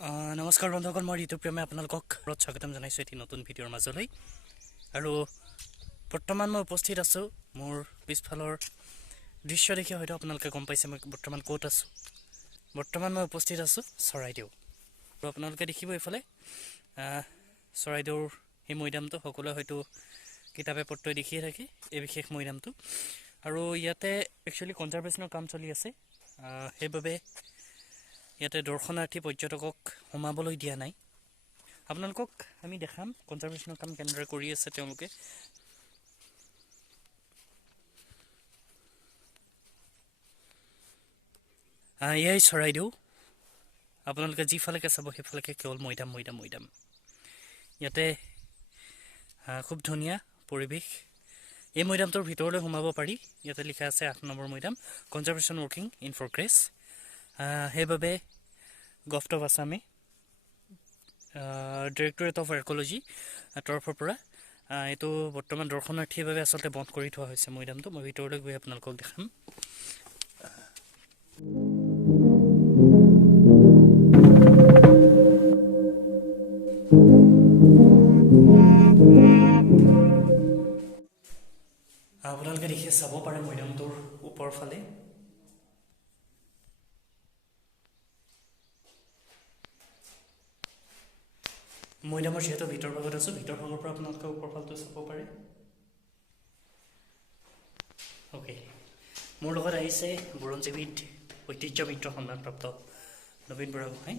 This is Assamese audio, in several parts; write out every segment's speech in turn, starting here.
নমস্কাৰ বন্ধুসকল, মই ঋতু প্ৰেমে আপোনালোকক স্বাগতম জনাইছোঁ এটি নতুন ভিডিঅ'ৰ মাজলৈ। আৰু বৰ্তমান মই উপস্থিত আছোঁ মোৰ পিছফালৰ দৃশ্য দেখি হয়তো আপোনালোকে গম পাইছে মই বৰ্তমান ক'ত আছোঁ। বৰ্তমান মই উপস্থিত আছোঁ চৰাইদেউ। আৰু আপোনালোকে দেখিব এইফালে চৰাইদেউৰ সেই মৈদামটো সকলোৱে হয়তো কিতাপে পত্ৰই দেখিয়ে থাকে এই বিশেষ মৈদামটো। আৰু ইয়াতে একচুৱেলি কনজাৰ্ভেশ্যনৰ কাম চলি আছে, সেইবাবে ইয়াতে দৰ্শনাৰ্থী পৰ্যটকক সোমাবলৈ দিয়া নাই। আপোনালোকক আমি দেখাম কনজাৰ্ভেশ্যনৰ কাম কেনেদৰে কৰি আছে তেওঁলোকে। এয়াই চৰাইদেউ। আপোনালোকে যিফালেকে চাব সেইফালেকে কেৱল মৈদাম মৈদাম মৈদাম। ইয়াতে খুব ধুনীয়া পৰিৱেশ। এই মৈদামটোৰ ভিতৰলৈ সোমাব পাৰি। ইয়াতে লিখা আছে 8 number Moidam, conservation working in progress. সেইবাবে গভৰ্ণমেণ্ট অফ আছামে ডিৰেক্টৰেট অফ আৰ্ক'লজি তৰফৰ পৰা এইটো বৰ্তমান দৰ্শনাৰ্থীৰ বাবে আচলতে বন্ধ কৰি থোৱা হৈছে মৈদামটো। মই ভিতৰলৈ গৈ আপোনালোকক দেখাম। আপোনালোকে দেখি চাব পাৰে মৈদামটোৰ ওপৰৰ ফালে মৈদামৰ যিহেতু ভিতৰ ভাগত আছোঁ, ভিতৰ ভাগৰ পৰা আপোনালোকে ওপৰ ফালটো চাব পাৰে। অ'কে, মোৰ লগত আহিছে বুৰঞ্জীবিদ ঐতিহ্য মিত্ৰ সন্মানপ্ৰাপ্ত নবীন বুঢ়াগোহাঁই।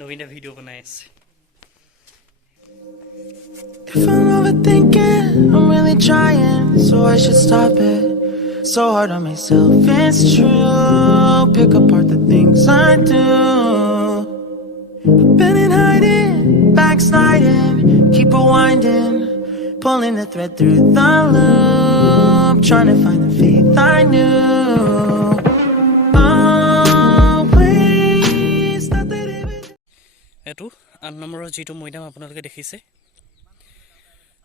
নবীনে ভিডিঅ' বনাই আছে। If I'm overthinking, I'm really trying, so I should stop it. So hard on myself, it's true. Pick apart the things I do. I've been in hiding, backsliding, keep rewinding, pulling the thread through the loop, trying to find the faith I knew. Always thought that it was. এইটো 8 নম্বৰৰ যিটো মৈদাম আপোনালোকে দেখিছে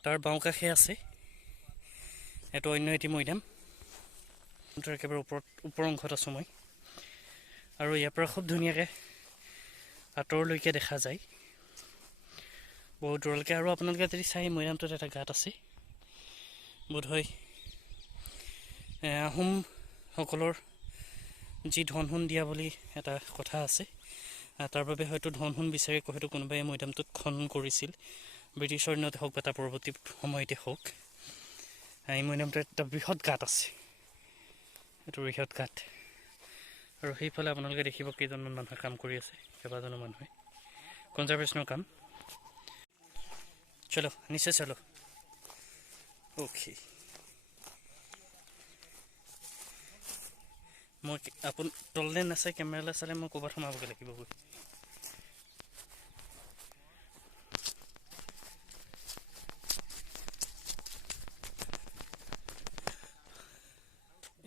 তাৰ বাওঁ কাষে আছে এইটো অন্য এটি মৈদাম। একেবাৰে ওপৰ অংশত আছোঁ মই, আৰু ইয়াৰ পৰা খুব ধুনীয়াকৈ আঁতৰলৈকে দেখা যায় বহুত দূৰলৈকে। আৰু আপোনালোকে যদি চাই মৈদামটোত এটা গাঁত আছে, বোধহয় আহোমসকলৰ যি ধন সোণ দিয়া বুলি এটা কথা আছে, তাৰ বাবে হয়তো ধন সোণ বিচাৰি হয়তো কোনোবাই মৈদামটোত খনন কৰিছিল, ব্ৰিটিছৰ দিনতে হওক বা তাৰ পৰৱৰ্তী সময়তে হওক। এই মৈদামটোত এটা বৃহৎ গাঁত আছে, এইটো বৃহৎ গাঁত। আৰু সেইফালে আপোনালোকে দেখিব কেইজনমান মানুহে কাম কৰি আছে, কেইবাজনো মানুহে কনজাৰ্ভেশ্যনৰ কাম। চলো নিচে চলো। অ'কে, মই তললৈ নাচাই কেমেৰালৈ চালে মই ক'ৰবাত সোমাবগৈ লাগিব গৈ।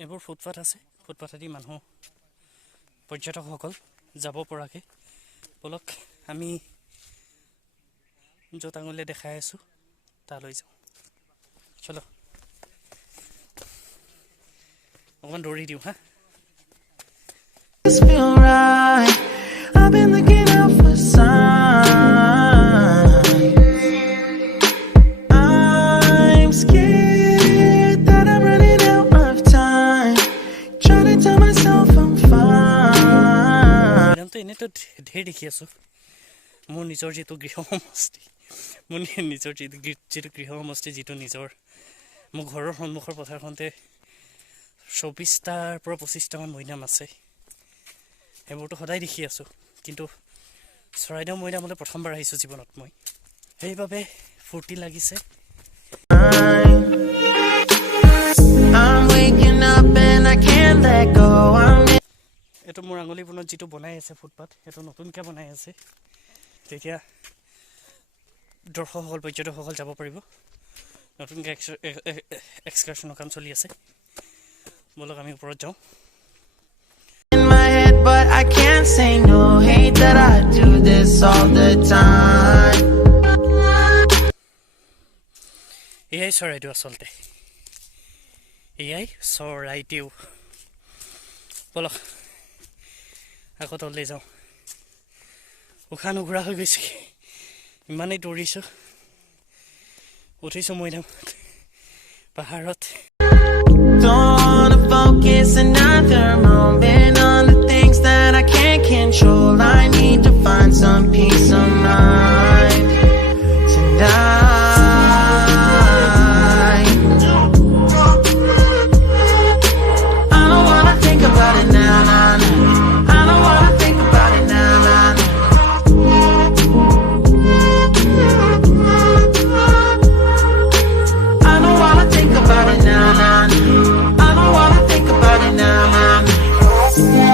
এইবোৰ ফুটপাথ আছে, ফুটপাথেদি মানুহ পৰ্যটকসকল যাব পৰাকৈ। বলক আমি য'ত আঙুলিয়ে দেখাই আছোঁ তালৈ যাওঁ। চলো অকণমান দৌৰি দিওঁ হা। This feel right. I've been looking out for signs. I'm scared that I'm running out of time. Trying to tell myself I'm fine. এনেতো ঢেৰ দেখি আছোঁ। মোৰ নিজৰ যিটো গৃহ সমষ্টি, মোৰ নিজৰ যিটো গৃহ সমষ্টি, যিটো নিজৰ মোৰ ঘৰৰ সন্মুখৰ পথাৰখনতে 24টাৰ পৰা 25টামান মৈদাম আছে। সেইবোৰতো সদায় দেখি আছোঁ, কিন্তু চৰাইদেউ মৈদামলৈ প্ৰথমবাৰ আহিছোঁ জীৱনত মই, সেইবাবে ফূৰ্তি লাগিছে। I'm waking up and I can't let go. এইটো মোৰ আঙুলি পোনত যিটো বনাই আছে ফুটপাথ, সেইটো নতুনকৈ বনাই আছে। তেতিয়া দৰ্শকসকল পৰ্যটকসকল যাব পাৰিব। নতুনকৈ এক্সকাৰ্ছনৰ কাম চলি আছে। বলক আমি ওপৰত যাওঁ। In my head, but I can't say no. Hate that I do this all the time. এয়াই চৰাইদেউ আচলতে, এয়াই চৰাইদেউ। বলক আকৌ তললৈ যাওঁ উশাহ নুঘূৰা হৈ গৈছে ইমানেই দৌৰিছোঁ উঠিছোঁ মৈদাম পাহাৰত Don't wanna focus another moment on the things that I can't control. I need to find some peace of mind tonight. I don't wanna think about it now, nah, nah. I don't wanna think about it now, nah, nah. I don't wanna think about it now, nah, nah. I don't wanna think about it now, nah, nah.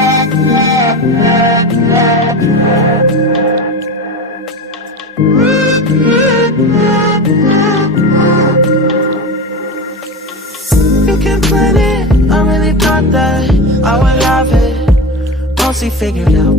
You can plan it, I really thought that I would love it. Mostly figured out